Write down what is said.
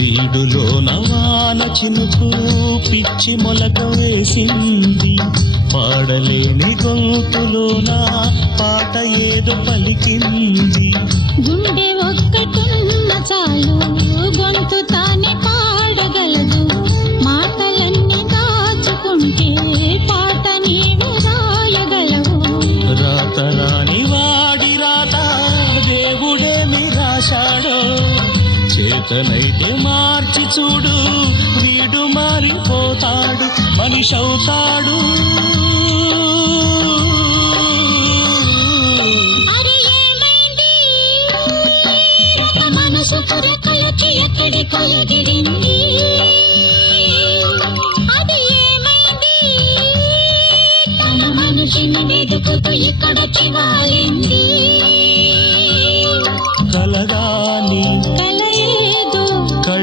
వీడులో నవాన చినుకు పిచ్చి మొలక వేసింది, పాడలేని గొంతులోన పాట ఏదో పలికింది. గుండె ఒక్కటున్న చాలు గొంతు తానే పాడగలదు, మాటలన్నీ దాచుకుంటే పాట నీవు రాయగలవు. రాత రాని వాడి రాత దేవుడేమి రాశాడో, చేతనైతే మార్చి చూడు వీడు మారిపోతాడు, మనిషి అవుతాడు. మనసు పురకలకి ఎక్కడి కొలగిరింది, అది ఏమైంది తన మనిషిని వెతుకుతూ ఇక్కడొచ్చి వాయింది.